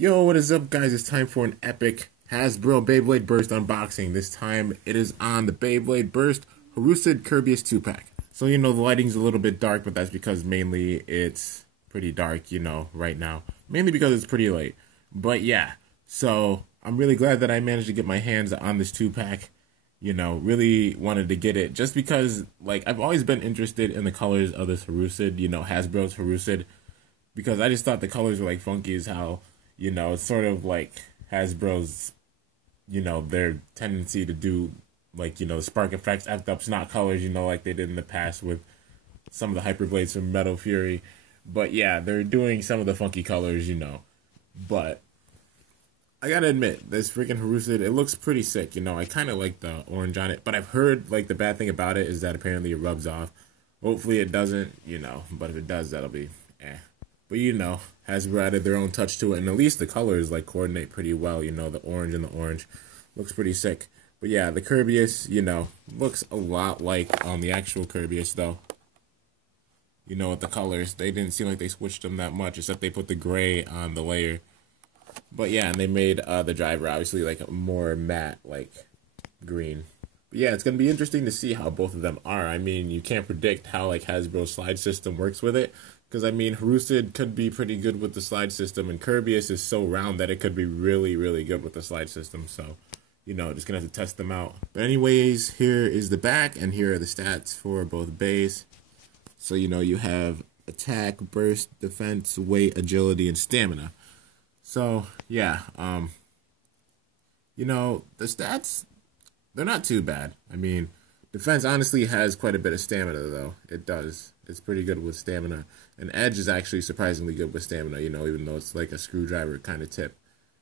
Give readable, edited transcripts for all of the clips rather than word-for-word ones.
Yo, what is up, guys? It's time for an epic Hasbro Beyblade Burst unboxing. This time it is on the Beyblade Burst Horusood Kerbeus 2-pack. So, the lighting's a little bit dark, but that's because mainly it's pretty dark, right now. Mainly because it's pretty late. But yeah, so I'm really glad that I managed to get my hands on this 2-pack. Really wanted to get it just because, I've always been interested in the colors of this Horusood, Hasbro's Horusood. Because I just thought the colors were, funky as hell. It's sort of like Hasbro's, their tendency to do, spark effects, effed up snot colors, like they did in the past with some of the Hyper Blades from Metal Fury. But yeah, they're doing some of the funky colors, But I gotta admit, this freaking Horusood, it looks pretty sick, I kind of like the orange on it. But I've heard, the bad thing about it is that apparently it rubs off. Hopefully it doesn't, but if it does, that'll be eh. But Hasbro added their own touch to it, and at least the colors coordinate pretty well. The orange and the orange looks pretty sick. But yeah, the Kerbeus, looks a lot like the actual Kerbeus though. With the colors, they didn't seem like they switched them that much, except they put the gray on the layer. But yeah, and they made the driver obviously a more matte green. But yeah, it's gonna be interesting to see how both of them are. I mean, you can't predict how Hasbro's slide system works with it. Because, Horusood could be pretty good with the slide system, and Kerbeus is so round that it could be really, really good with the slide system. So, just going to have to test them out. But anyways, here is the back, and here are the stats for both bays. So, you have attack, burst, defense, weight, agility, and stamina. So, yeah, the stats, they're not too bad. Defense honestly has quite a bit of stamina, though. It does. It's pretty good with stamina. And Edge is actually surprisingly good with stamina, even though it's like a screwdriver kind of tip.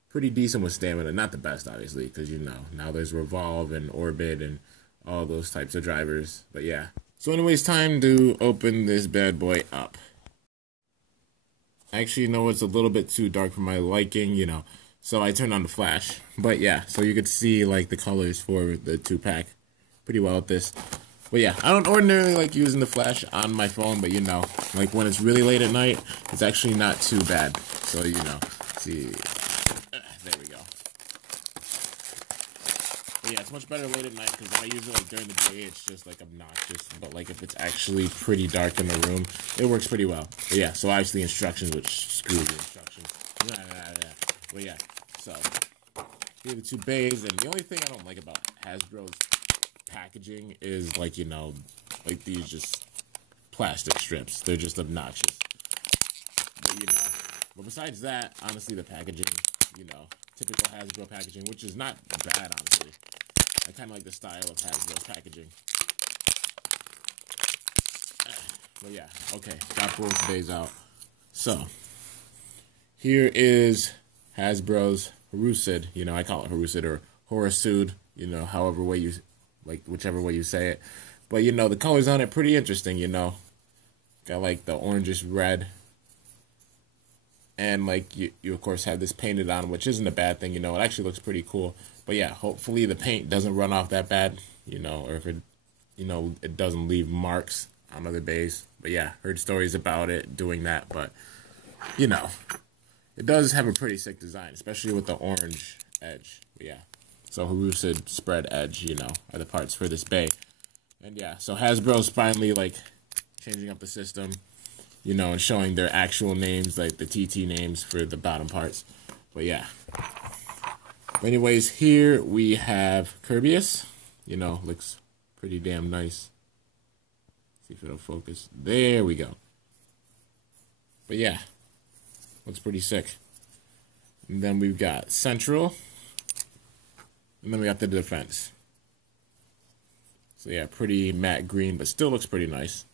Pretty decent with stamina. Not the best, obviously, because, now there's Revolve and Orbit and all those types of drivers. But yeah. So anyways, time to open this bad boy up. Actually, it's a little bit too dark for my liking, So I turned on the flash. But yeah, so you could see, the colors for the 2-pack pretty well with this. But yeah, I don't ordinarily like using the flash on my phone, but when it's really late at night, it's actually not too bad. So, see, there we go. But yeah, it's much better late at night, because when I use it during the day, it's just obnoxious. But if it's actually pretty dark in the room, it works pretty well. But yeah, so obviously instructions, which screw the instructions. But yeah, so here are the 2 bays, and the only thing I don't like about Hasbro's packaging is these just plastic strips. They're just obnoxious. But besides that, honestly, the packaging, typical Hasbro packaging, which is not bad, honestly. I kind of like the style of Hasbro's packaging. But yeah, okay, got both days out. So here is Hasbro's Horusood. I call it Horusood or Horusood. However way you whichever way you say it. But, the colors on it pretty interesting, Got, the orangish red. And, you of course, have this painted on, which isn't a bad thing, It actually looks pretty cool. But, yeah, hopefully the paint doesn't run off that bad, or if it, it doesn't leave marks on other bays. But, yeah, heard stories about it doing that. But, it does have a pretty sick design, especially with the orange edge. But, yeah. So Horusood spread edge, are the parts for this bay. And yeah, so Hasbro's finally changing up the system, and showing their actual names, the TT names for the bottom parts. But yeah. But anyways, here we have Kerbeus. Looks pretty damn nice. See if it'll focus. There we go. But yeah, looks pretty sick. And then we've got Central. And then we got the defense. So yeah, pretty matte green, but still looks pretty nice.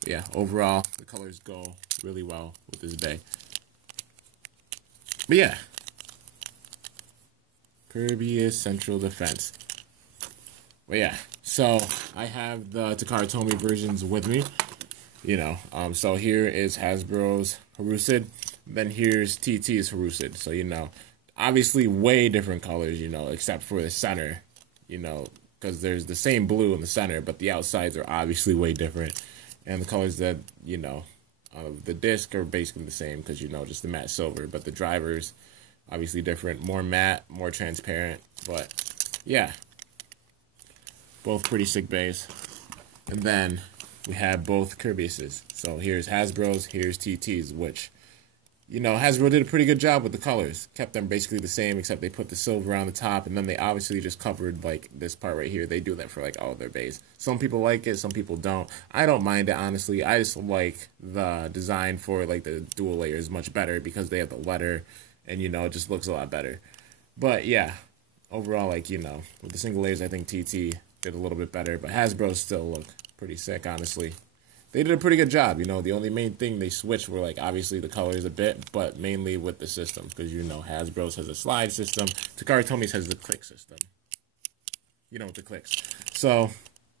But yeah, overall, the colors go really well with this bay. But yeah, Kerbeus Central Defense. But yeah, so I have the Takara Tomy versions with me. So here is Hasbro's Horusood. Then here's TT's Horusood. So obviously way different colors, except for the center, because there's the same blue in the center, but the outsides are obviously way different. And the colors that, the disc are basically the same because, just the matte silver, but the drivers obviously different, more matte, more transparent, but yeah, both pretty sick bays. And then we have both Kerbeus's. So here's Hasbro's, here's TT's, which, you know, Hasbro did a pretty good job with the colors. Kept them basically the same, except they put the silver on the top, and then they obviously just covered, like, this part right here. They do that for, like, all of their bays. Some people like it, some people don't. I don't mind it, honestly. I just like the design for, like, the dual layers much better because they have the letter, and, you know, it just looks a lot better. But, yeah, overall, like, you know, with the single layers, I think TT did a little bit better, but Hasbro still look pretty sick, honestly. They did a pretty good job, you know. The only main thing they switched were, like, obviously the colors a bit, but mainly with the systems, because, you know, Hasbro's has a slide system, Takara Tomi's has the click system. You know, with the clicks. So,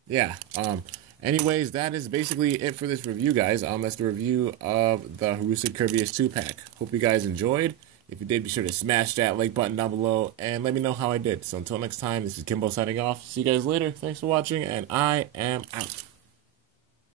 yeah. Anyways, that is basically it for this review, guys. That's the review of the Horusood Kerbeus 2-pack. Hope you guys enjoyed. If you did, be sure to smash that like button down below and let me know how I did. So until next time, this is Kimbo signing off. See you guys later. Thanks for watching, and I am out.